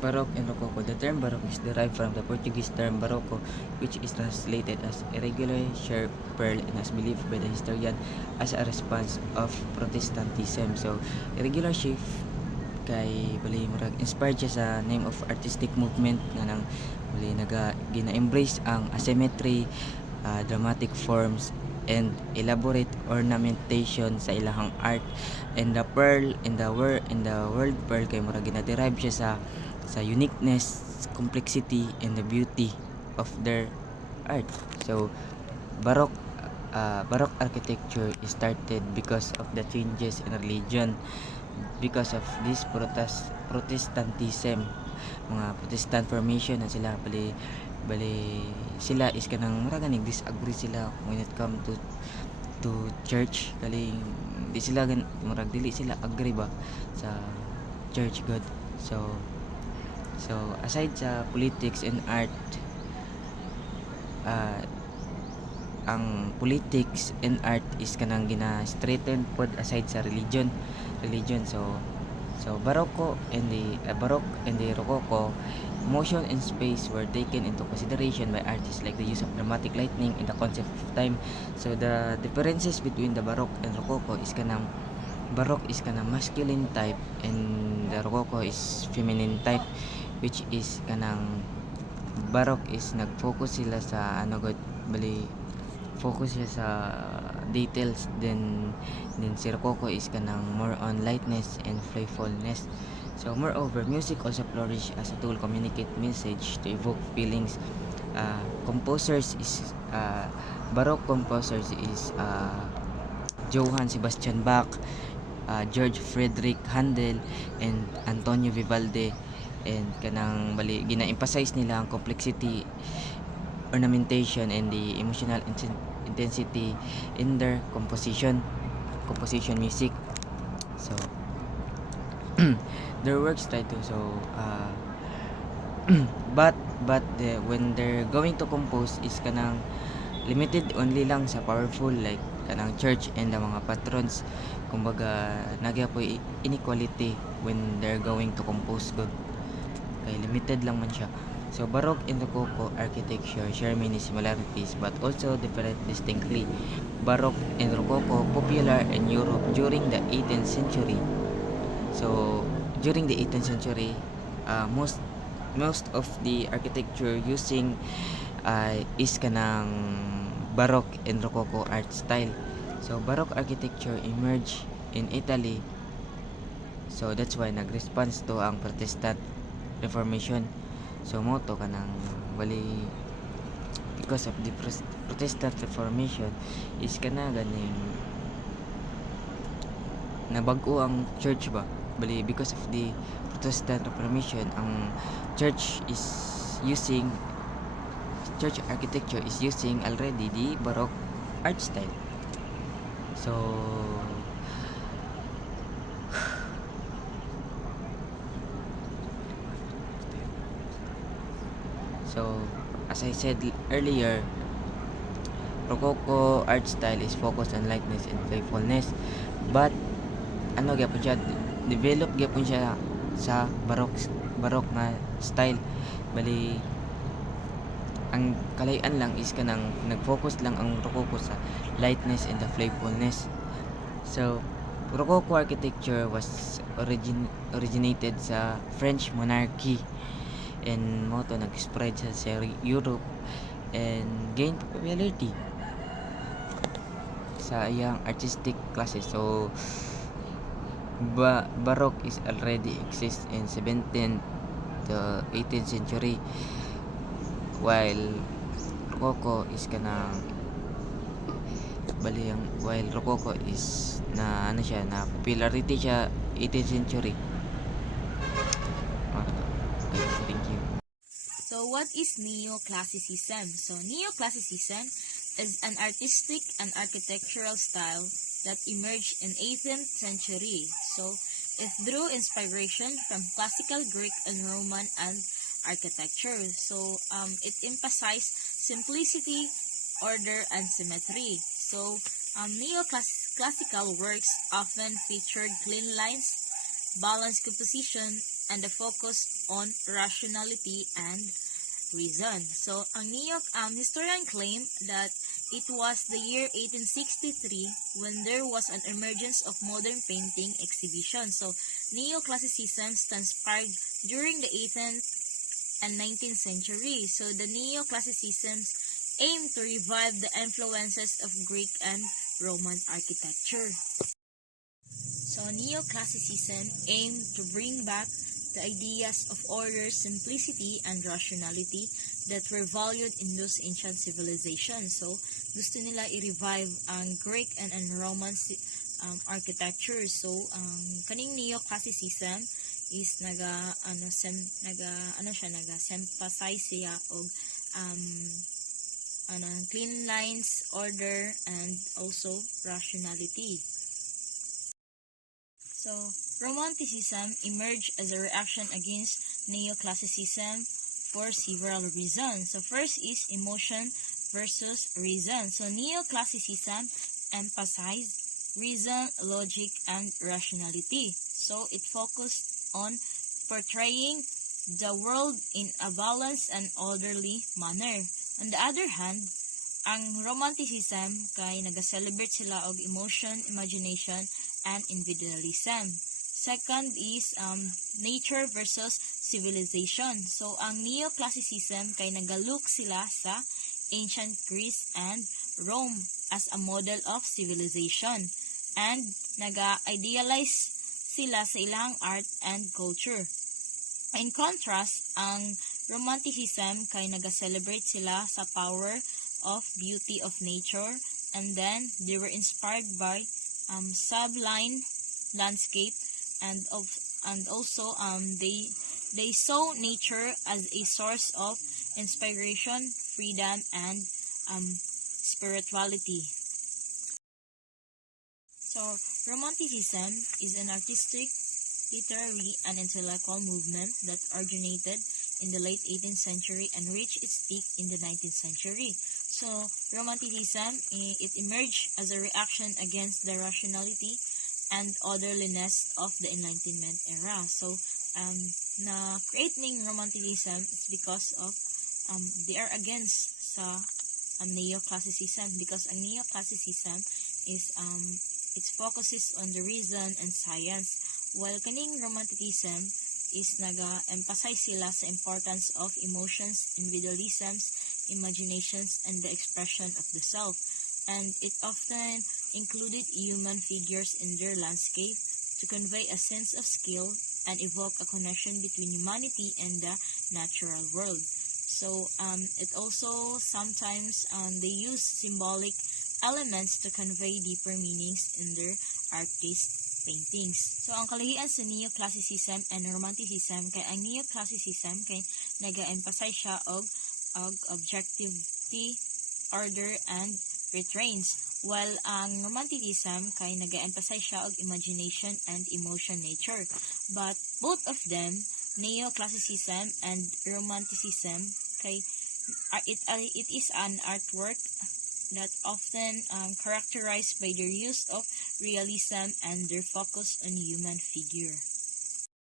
Baroque and Rococo. The term Baroque is derived from the Portuguese term Barroco, which is translated as irregular sharp pearl and is believed by the historian as a response of Protestantism. So, irregular shape kay bali murag inspired siya sa name of artistic movement nga nang bali gina-embrace ang asymmetry, dramatic forms and elaborate ornamentation sa ilahang art. And the pearl in the word pearl kay murag gina-derive siya sa uniqueness, complexity and the beauty of their art. So Baroque architecture started because of the changes in religion, because of this Protestantism, mga Protestant formation na sila bali sila is kanang mura ganig disagree sila when it come to church kali di sila murag dili sila agree ba sa church god. So aside sa politics and art, ang politics and art is kanang gina-straighten pod aside sa religion. So Baroque and the Rococo, motion and space were taken into consideration by artists, like the use of dramatic lighting and the concept of time. So the differences between the Baroque and Rococo is kanang Baroque is kanang masculine type and the Rococo is feminine type, which is kanang Baroque is nag-focus sila sa focus siya sa details, then si Rococo is kanang more on lightness and playfulness. So moreover, music also flourished as a tool to communicate message, to evoke feelings. Baroque composers is Johann Sebastian Bach, George Friedrich Handel and Antonio Vivaldi, and kanang bali gina-emphasize nila ang complexity, ornamentation and the emotional intensity in their composition music. So their works try to but when they're going to compose is kanang limited only lang sa powerful, like kanang church and the mga patrons, kumbaga nagya po inequality when they're going to compose good, kay limited lang man siya. So Baroque and Rococo architecture share many similarities but also differ distinctly. Baroque and Rococo popular in Europe during the 18th century. So during the 18th century, most of the architecture using is kanang Baroque and Rococo art style. So Baroque architecture emerged in Italy. So that's why nag-response to ang Protestant Reformation. So moto kanang bali because of the Protestant Reformation is kana ganing nabag-o ang church ba, bali because of the Protestant Reformation ang church architecture is using already the Baroque art style. So as I said earlier, Rococo art style is focused on lightness and playfulness, but gyapon siya develop gyapon siya sa Baroque nga style. Bali ang kalayan lang is kanang nag-focus lang ang Rococo sa lightness and the playfulness. So Rococo architecture was originated sa French monarchy and moto nag-spread sa Europe and gained popularity sa iyang artistic classes. So Baroque is already exist in 17th to 18th century, while Rococo is na popularity siya 18th century. Okay, thank you. So what is Neoclassicism? So Neoclassicism is an artistic and architectural style that emerged in 18th century. So it drew inspiration from classical Greek and Roman and architecture. So it emphasized simplicity, order, and symmetry. So neoclassical works often featured clean lines, balanced composition, and the focus on rationality and reason. So, ang historian claim that it was the year 1863 when there was an emergence of modern painting exhibition. So, Neoclassicism transpired during the 18th and 19th century. So, the Neoclassicisms aim to revive the influences of Greek and Roman architecture. So, Neoclassicism aimed to bring back the ideas of order, simplicity, and rationality that were valued in those ancient civilizations. So, gusto nila i-revive ang Greek and Roman architecture. So, kaning Neoclassicism is naga-emphasize siya og clean lines, order, and also rationality. So, Romanticism emerged as a reaction against Neoclassicism for several reasons. So, first is emotion versus reason. So, Neoclassicism emphasized reason, logic, and rationality. So, it focused on portraying the world in a balanced and orderly manner. On the other hand, ang Romanticism kay nag-celebrate sila og emotion, imagination, and individualism. Second is nature versus civilization. So, ang Neoclassicism kay nag-look sila sa ancient Greece and Rome as a model of civilization and nag-idealize sila sa ilang art and culture. In contrast, ang Romanticism kay nag-celebrate sila sa power of beauty of nature, and then they were inspired by sublime landscape and also they saw nature as a source of inspiration, freedom, and spirituality. So, Romanticism is an artistic, literary, and intellectual movement that originated in the late 18th century and reached its peak in the 19th century. So, Romanticism, it emerged as a reaction against the rationality and orderliness of the Enlightenment era. So, na-create ning Romanticism is because of they are against sa Neoclassicism, because ang Neoclassicism is it focuses on the reason and science, while kaning Romanticism is naga-emphasize sila sa importance of emotions, individualisms, imaginations, and the expression of the self. And it often included human figures in their landscape to convey a sense of skill and evoke a connection between humanity and the natural world. So, it also sometimes they use symbolic elements to convey deeper meanings in their artist paintings. So, ang kalahian sa Neoclassicism and Romanticism kay ang Neoclassicism kay naga-emphasize siya og objectivity, order, and restraints, while ang Romanticism kay naga-emphasize siya og imagination and emotion nature. But both of them, Neoclassicism and Romanticism, kay it is an artwork that often characterized by their use of realism and their focus on human figure.